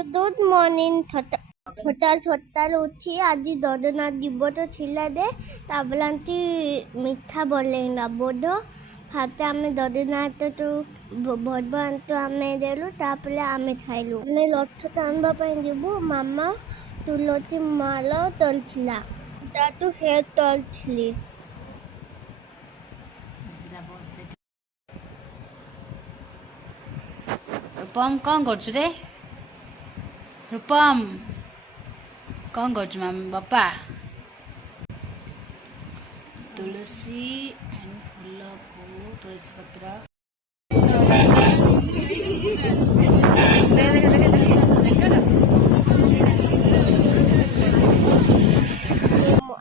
तो good morning छोटा उठी आज जगन्नाथ दिवस थिला दे ताबलांती मिठा बोलेना बोधो फाते आमे जगन्नाथ तो भगवान तो आमे देलु तापले आमे खाइलु आमे लठ टानबा पई दिबु मामा तुलसी माला तलथिला तातु हे तलथिली रूपम कौन कर रे रूपम कौन कर बापा तुलसी एंड फूल को तुलसी पत्र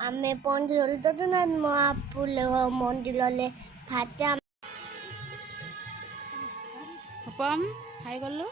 आमे पंडिल जगन्नाथ महापुले मंदिरले फाते रूपम हाय गल्लू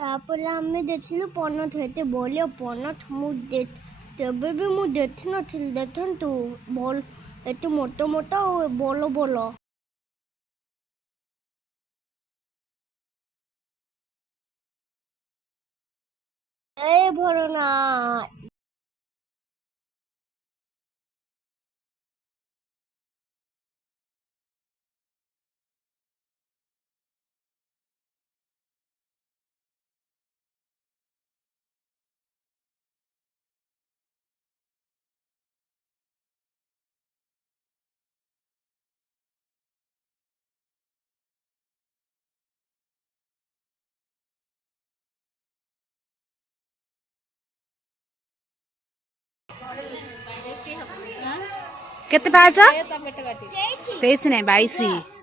तापले आमे देखिलु पनत हेते बोलियो पनत मु तेबे भी मु देखि नथिल देखन तू बोल एते मोटो मोटो बोलो बोलो ए भरना केते पाँच 23 नहीं 22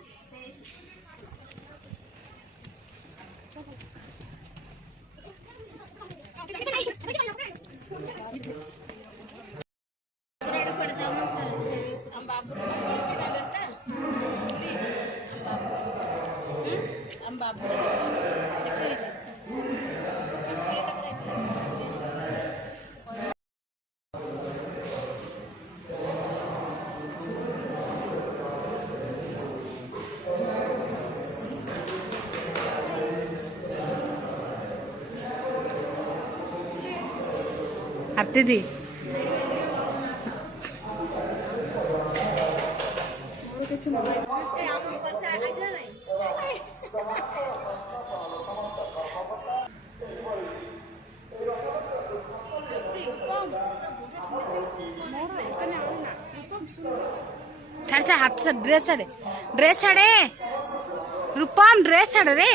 आते दी छाड़ छाड़ हाथ से ड्रेस छाड़े रूपम ड्रेस छाड़ रे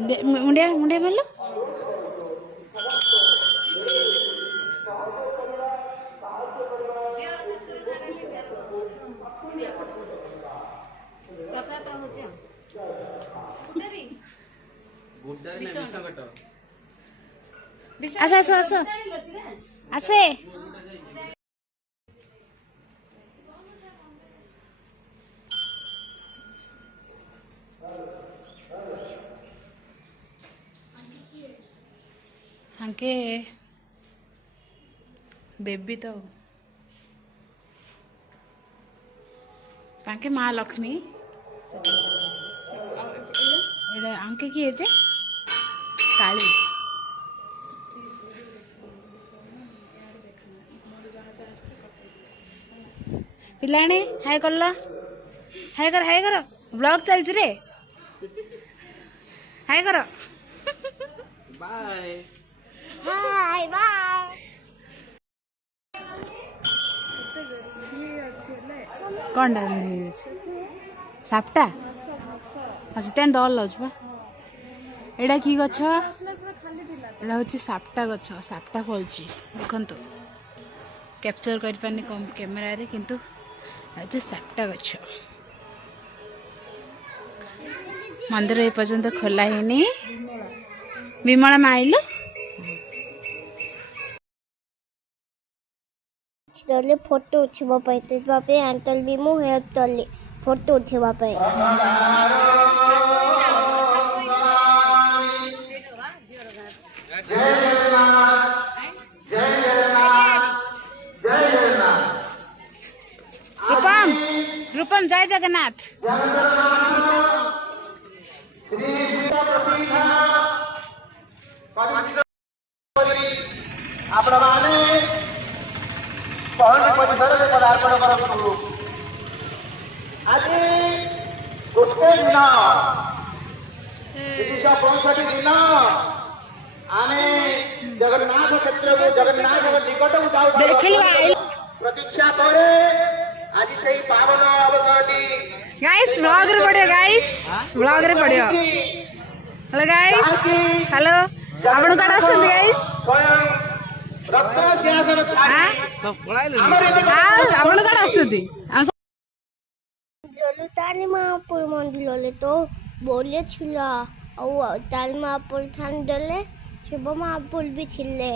मुंडिया मुंडिया मिलो आसे आसे आसे आसे हंके देवी तो ताके माँ लक्ष्मी अंके किए जे काली पिलाने हाय कर लो हाय कर ब्लॉग चल रे हाय करो बाय हाय बाय कौन डर सापटा अच्छा तेन डर लगे एटा कि गछ एटा हूँ सापटा गछ सापटा फलची देखो कैप्चर कर पानी कैमेरा रे किंतु आज सापटा गछ मंदिर ए पर्यंत खोला ही विमला माइल चले फोटो उठवा पे अंकल भी मु हेल्प चले फोटो उठवा पे रूपम रूपम जय जगन्नाथ आपण माने पहली परिसर में पदार्पण करतु आज गोटे दिन 365 दिन आमे जगन्नाथ क्षेत्र को जगन्नाथ निकट जाऊ प्रतीक्षा करे आज से पावन अवसरटी गाइस व्लॉग रे पड़ियो गाइस व्लॉग रे पड़ियो हेलो गाइस हेलो आपण कड़ा आछन गाइस रक्त सिंहासन छाड़ी सब पळाइले आपण कड़ा आछन জলু তালি মাপুর মন্দির হলে তো বলেছিল ও তাল মাপুর থান দলে শিব মাপুর বি ছিলে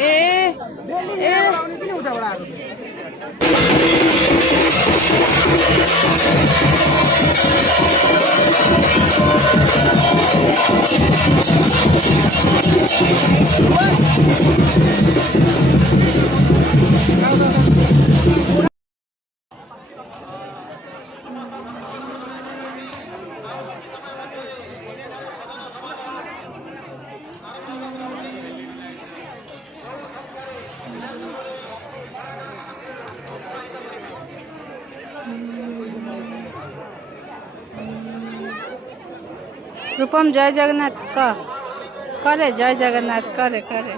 ए रूपम जय जगन्नाथ करे जय जगन्नाथ करे करे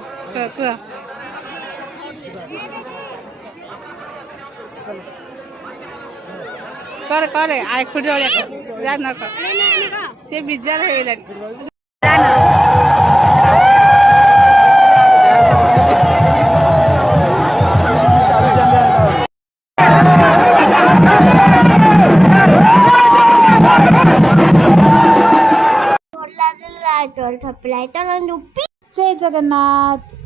करे करे आय खुद जान से बिजार हो गया चल थपलाय तर जय जगन्नाथ।